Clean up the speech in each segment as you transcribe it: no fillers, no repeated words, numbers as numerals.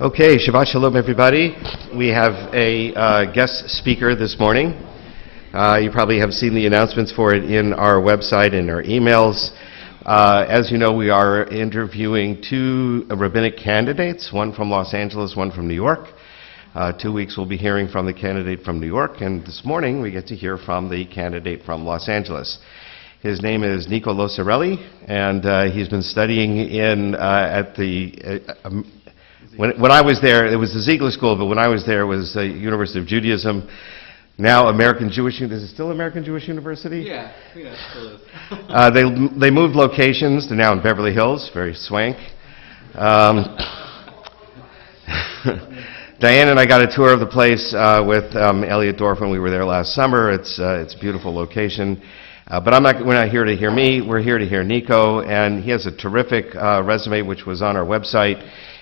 Okay, Shabbat Shalom, everybody. We have a guest speaker this morning. You probably have seen the announcements for it in our website and our emails. As you know, we are interviewing two rabbinic candidates, one from Los Angeles, one from New York. 2 weeks we'll be hearing from the candidate from New York, and this morning we get to hear from the candidate from Los Angeles. His name is Nico Losorelli, and he's been studying at the When I was there, it was the Ziegler School, but when I was there, it was the University of Judaism, now American Jewish, is it still American Jewish University? Yeah, it still is. They moved locations, they're now in Beverly Hills, very swank. Diane and I got a tour of the place with Elliot Dorf when we were there last summer. It's a beautiful location. But we're not here to hear me, we're here to hear Nico, and he has a terrific resume which was on our website.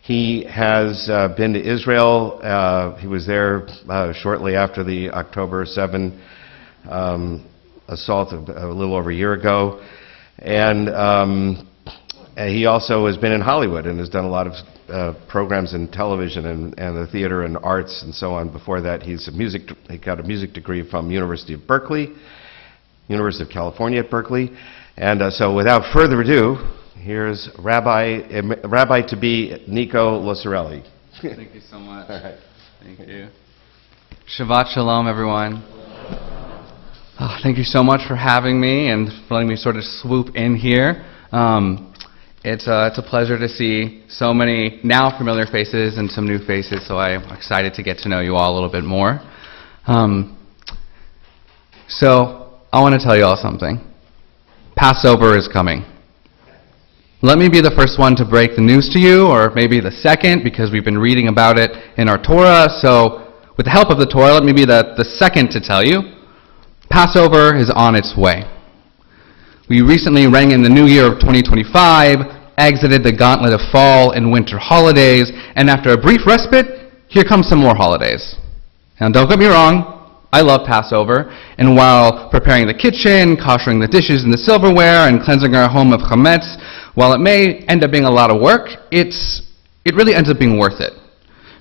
He has been to Israel. He was there shortly after the October 7 assault a little over a year ago. And he also has been in Hollywood and has done a lot of programs in television and the theater and arts and so on. Before that, he got a music degree from University of California at Berkeley. And so without further ado, here's Rabbi-to-be Nico Losorelli. Thank you so much. All right. Thank you. Shabbat Shalom, everyone. Thank you so much for having me and for letting me sort of swoop in here. It's a pleasure to see so many now familiar faces and some new faces, so I'm excited to get to know you all a little bit more. So I want to tell you all something. Passover is coming. Let me be the first one to break the news to you, or maybe the second, because we've been reading about it in our Torah. So with the help of the Torah, let me be the second to tell you. Passover is on its way. We recently rang in the new year of 2025, exited the gauntlet of fall and winter holidays, and after a brief respite, here come some more holidays. Now don't get me wrong, I love Passover, and while preparing the kitchen, koshering the dishes and the silverware, and cleansing our home of chametz, while it may end up being a lot of work, it really ends up being worth it.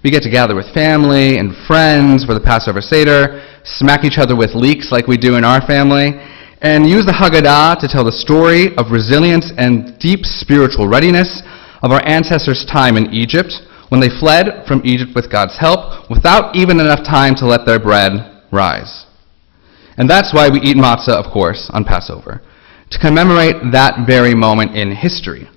We get to gather with family and friends for the Passover Seder, smack each other with leeks like we do in our family, and use the Haggadah to tell the story of resilience and deep spiritual readiness of our ancestors' time in Egypt, when they fled from Egypt with God's help, without even enough time to let their bread rise. And that's why we eat matzah, of course, on Passover, to commemorate that very moment in history.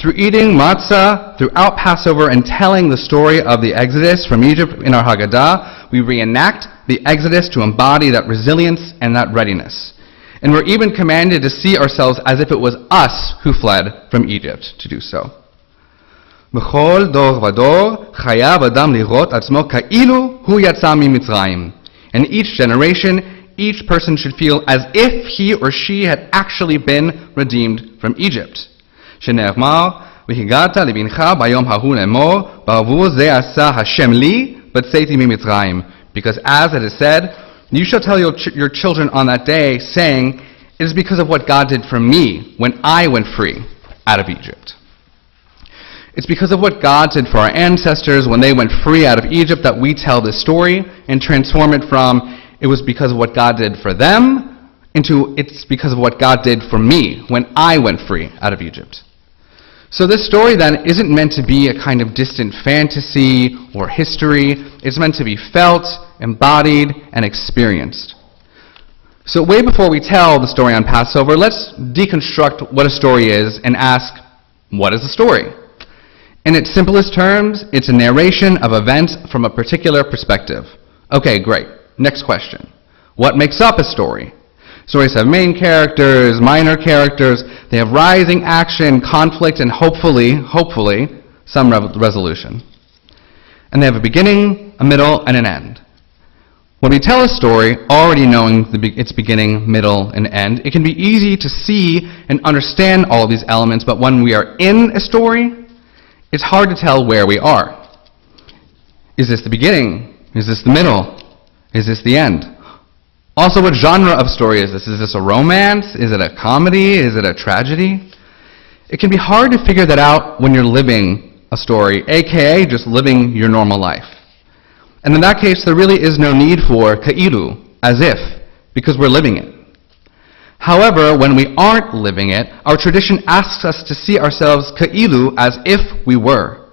Through eating matzah throughout Passover and telling the story of the Exodus from Egypt in our Haggadah, we reenact the Exodus to embody that resilience and that readiness. And we're even commanded to see ourselves as if it was us who fled from Egypt to do so. B'chol dor v'dor chayav adam lirot atzmo kailu hu yatsa mimitzrayim. In each generation, each person should feel as if he or she had actually been redeemed from Egypt. Shene'emar, v'higata libincha bayom hahu lemor, ba'avu ze asa Hashem li, b'tzeiti mimitzrayim. Because as it is said, you shall tell your children on that day, saying, it is because of what God did for me when I went free out of Egypt. It's because of what God did for our ancestors when they went free out of Egypt that we tell this story and transform it from it was because of what God did for them into it's because of what God did for me when I went free out of Egypt. So this story then isn't meant to be a kind of distant fantasy or history. It's meant to be felt, embodied, and experienced. So way before we tell the story on Passover, let's deconstruct what a story is and ask, what is a story? In its simplest terms, it's a narration of events from a particular perspective. Okay, great. Next question. What makes up a story? Stories have main characters, minor characters. They have rising action, conflict, and hopefully, some resolution. And they have a beginning, a middle, and an end. When we tell a story, already knowing its beginning, middle, and end, it can be easy to see and understand all of these elements, but when we are in a story, it's hard to tell where we are. Is this the beginning? Is this the middle? Is this the end? Also, what genre of story is this? Is this a romance? Is it a comedy? Is it a tragedy? It can be hard to figure that out when you're living a story, aka just living your normal life. And in that case, there really is no need for ka'ilu, as if, because we're living it. However, when we aren't living it, our tradition asks us to see ourselves ka'ilu, as if we were,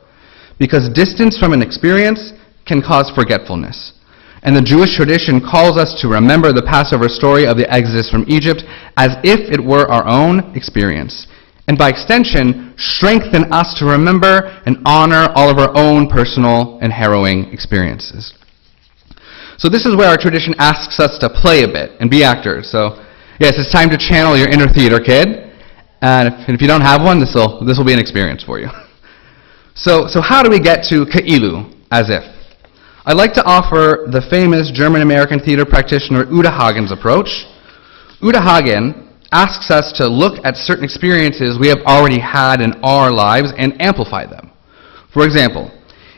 because distance from an experience can cause forgetfulness. And the Jewish tradition calls us to remember the Passover story of the Exodus from Egypt as if it were our own experience, and by extension, strengthen us to remember and honor all of our own personal and harrowing experiences. So this is where our tradition asks us to play a bit and be actors. So yes, it's time to channel your inner theater kid, and if you don't have one, this will be an experience for you. So how do we get to ka'ilu, as if? I'd like to offer the famous German-American theater practitioner Uta Hagen's approach. Uta Hagen asks us to look at certain experiences we have already had in our lives and amplify them. For example,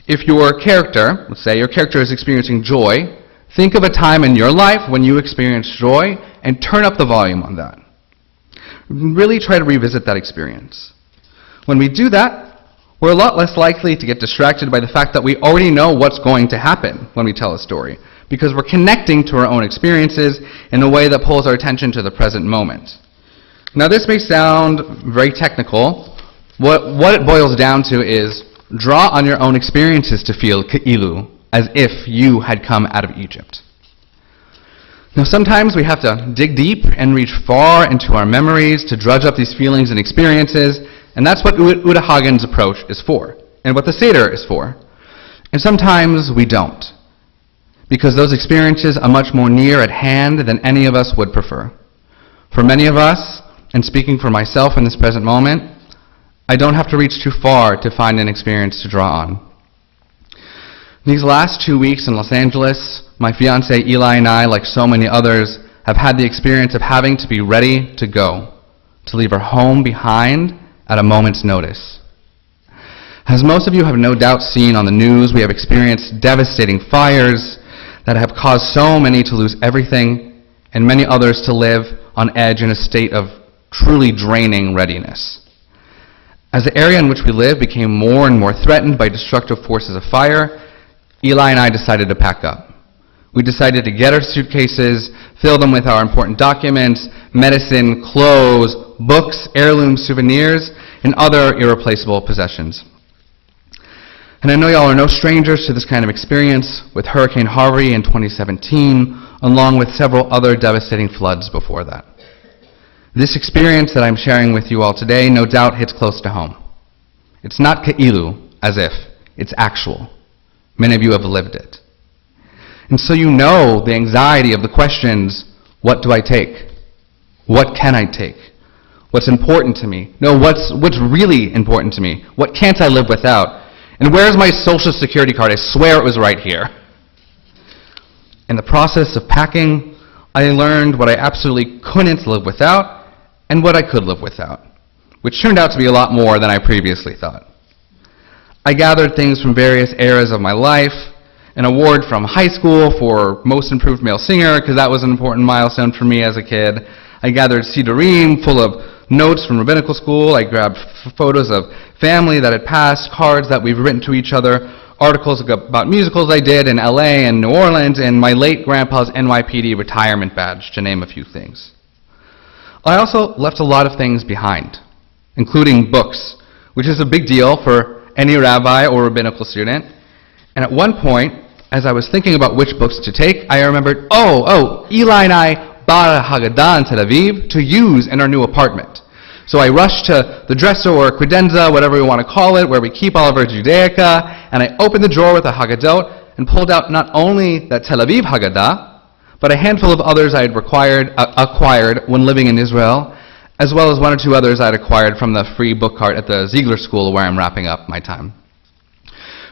if your character, let's say your character is experiencing joy, think of a time in your life when you experienced joy and turn up the volume on that. Really try to revisit that experience. When we do that, we're a lot less likely to get distracted by the fact that we already know what's going to happen when we tell a story, because we're connecting to our own experiences in a way that pulls our attention to the present moment. Now this may sound very technical. What it boils down to is draw on your own experiences to feel ka'ilu, as if you had come out of Egypt. Now sometimes we have to dig deep and reach far into our memories to drudge up these feelings and experiences, and that's what Uta Hagen's approach is for, and what the Seder is for. And sometimes we don't, because those experiences are much more near at hand than any of us would prefer. For many of us, and speaking for myself in this present moment, I don't have to reach too far to find an experience to draw on. These last 2 weeks in Los Angeles, my fiancé Eli and I, like so many others, have had the experience of having to be ready to go, to leave our home behind at a moment's notice. As most of you have no doubt seen on the news, we have experienced devastating fires that have caused so many to lose everything and many others to live on edge in a state of truly draining readiness. As the area in which we live became more and more threatened by destructive forces of fire, Eli and I decided to pack up. We decided to get our suitcases, fill them with our important documents, medicine, clothes, books, heirloom souvenirs, and other irreplaceable possessions. And I know y'all are no strangers to this kind of experience with Hurricane Harvey in 2017, along with several other devastating floods before that. This experience that I'm sharing with you all today no doubt hits close to home. It's not ka'ilu, as if, it's actual. Many of you have lived it. And so you know the anxiety of the questions, what do I take? What can I take? What's important to me? No, what's really important to me? What can't I live without? And where's my social security card? I swear it was right here. In the process of packing, I learned what I absolutely couldn't live without and what I could live without, which turned out to be a lot more than I previously thought. I gathered things from various eras of my life, an award from high school for Most Improved Male Singer, because that was an important milestone for me as a kid. I gathered sidurim full of notes from rabbinical school. I grabbed photos of family that had passed, cards that we've written to each other, articles about musicals I did in LA and New Orleans, and my late grandpa's NYPD retirement badge, to name a few things. I also left a lot of things behind, including books, which is a big deal for any rabbi or rabbinical student. And at one point, as I was thinking about which books to take, I remembered, Eli and I bought a Haggadah in Tel Aviv to use in our new apartment. So I rushed to the dresser or credenza, whatever we want to call it, where we keep all of our Judaica, and I opened the drawer with a Haggadot and pulled out not only that Tel Aviv Haggadah, but a handful of others I had acquired when living in Israel, as well as one or two others I had acquired from the free book cart at the Ziegler School where I'm wrapping up my time.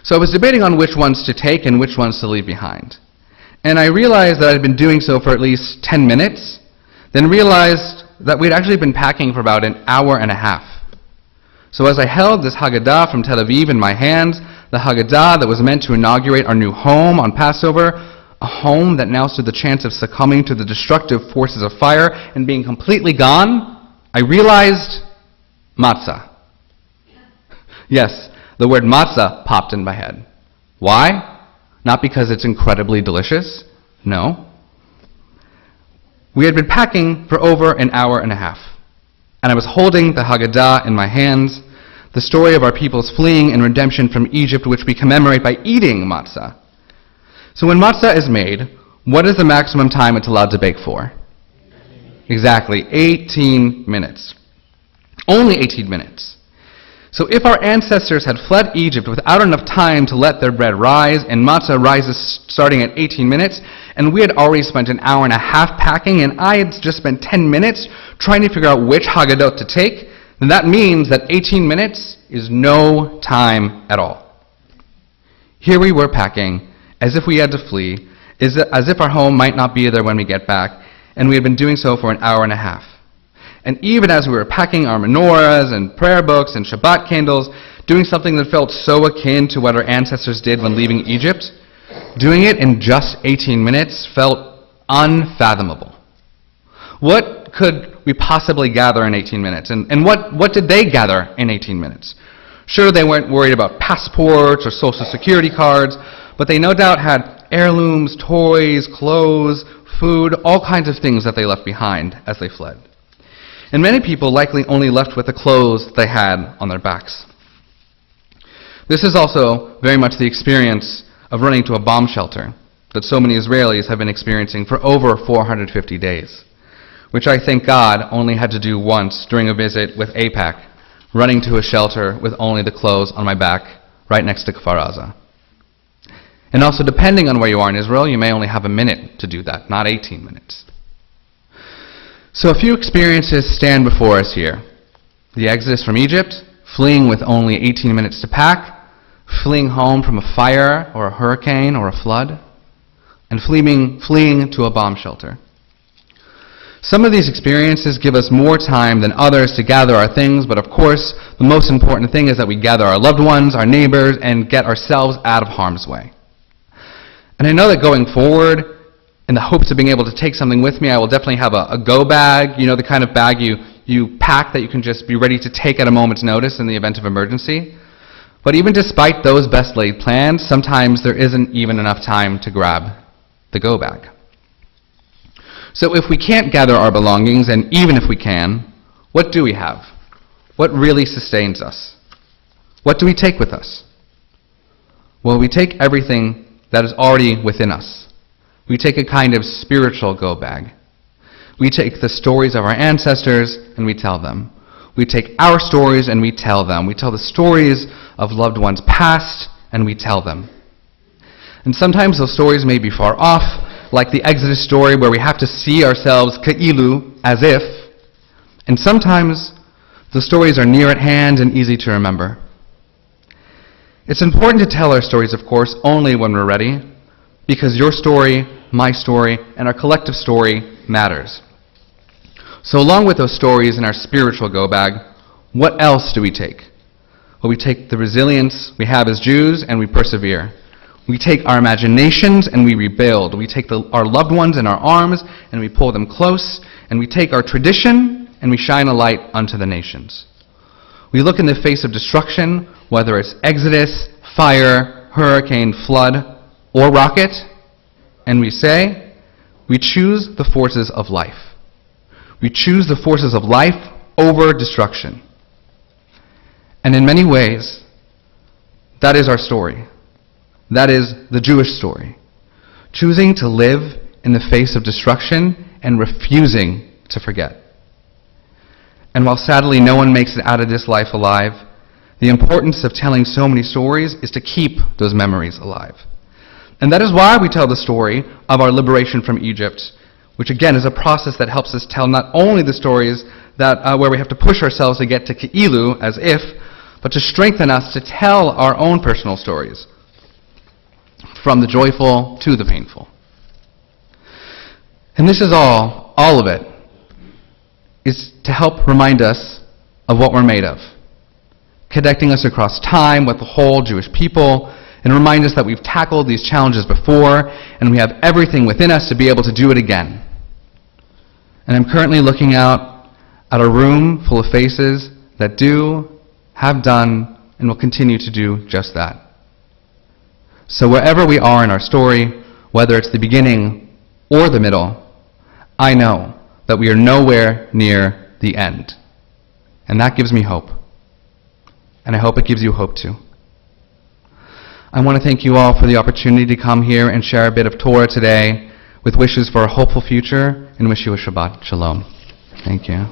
So I was debating on which ones to take and which ones to leave behind. And I realized that I'd been doing so for at least 10 minutes, then realized that we'd actually been packing for about an hour and a half. So as I held this Haggadah from Tel Aviv in my hands, the Haggadah that was meant to inaugurate our new home on Passover, a home that now stood the chance of succumbing to the destructive forces of fire and being completely gone, I realized matzah. Yes, the word matzah popped in my head. Why? Not because it's incredibly delicious. No. We had been packing for over an hour and a half, and I was holding the Haggadah in my hands, the story of our people's fleeing and redemption from Egypt, which we commemorate by eating matzah. So when matzah is made, what is the maximum time it's allowed to bake for? Exactly, 18 minutes. Only 18 minutes. So if our ancestors had fled Egypt without enough time to let their bread rise, and matzah rises starting at 18 minutes, and we had already spent an hour and a half packing, and I had just spent 10 minutes trying to figure out which Haggadot to take, then that means that 18 minutes is no time at all. Here we were packing, as if we had to flee, as if our home might not be there when we get back, and we had been doing so for an hour and a half. And even as we were packing our menorahs and prayer books and Shabbat candles, doing something that felt so akin to what our ancestors did when leaving Egypt, doing it in just 18 minutes felt unfathomable. What could we possibly gather in 18 minutes? And what did they gather in 18 minutes? Sure, they weren't worried about passports or social security cards, but they no doubt had heirlooms, toys, clothes, food, all kinds of things that they left behind as they fled. And many people likely only left with the clothes they had on their backs. This is also very much the experience of running to a bomb shelter that so many Israelis have been experiencing for over 450 days, which I thank God only had to do once during a visit with AIPAC, running to a shelter with only the clothes on my back right next to Kfar Aza. And also, depending on where you are in Israel, you may only have a minute to do that, not 18 minutes. So a few experiences stand before us here. The exodus from Egypt, fleeing with only 18 minutes to pack, fleeing home from a fire or a hurricane or a flood, and fleeing to a bomb shelter. Some of these experiences give us more time than others to gather our things, but of course, the most important thing is that we gather our loved ones, our neighbors, and get ourselves out of harm's way. And I know that going forward, in the hopes of being able to take something with me, I will definitely have a go bag, the kind of bag you pack that you can just be ready to take at a moment's notice in the event of emergency. But even despite those best laid plans, sometimes there isn't even enough time to grab the go bag. So if we can't gather our belongings, and even if we can, what do we have? What really sustains us? What do we take with us? Well, we take everything that is already within us. We take a kind of spiritual go bag. We take the stories of our ancestors and we tell them. We take our stories and we tell them. We tell the stories of loved ones past and we tell them. And sometimes those stories may be far off, like the Exodus story where we have to see ourselves ka'ilu, as if. And sometimes the stories are near at hand and easy to remember. It's important to tell our stories, of course, only when we're ready, because your story, my story, and our collective story matters. So along with those stories in our spiritual go bag, what else do we take? Well, we take the resilience we have as Jews and we persevere. We take our imaginations and we rebuild. We take our loved ones in our arms and we pull them close. And we take our tradition and we shine a light unto the nations. We look in the face of destruction, whether it's exodus, fire, hurricane, flood, or rocket, and we say, we choose the forces of life. We choose the forces of life over destruction. And in many ways, that is our story. That is the Jewish story. Choosing to live in the face of destruction and refusing to forget. And while sadly no one makes it out of this life alive, the importance of telling so many stories is to keep those memories alive. And that is why we tell the story of our liberation from Egypt, which again is a process that helps us tell not only the stories that where we have to push ourselves to get to Ke'ilu, as if, but to strengthen us to tell our own personal stories, from the joyful to the painful. And this is all of it, is to help remind us of what we're made of, connecting us across time with the whole Jewish people, and remind us that we've tackled these challenges before, and we have everything within us to be able to do it again. And I'm currently looking out at a room full of faces that do, have done, and will continue to do just that. So wherever we are in our story, whether it's the beginning or the middle, I know that we are nowhere near the end. And that gives me hope. And I hope it gives you hope too. I want to thank you all for the opportunity to come here and share a bit of Torah today with wishes for a hopeful future, and wish you a Shabbat Shalom. Thank you.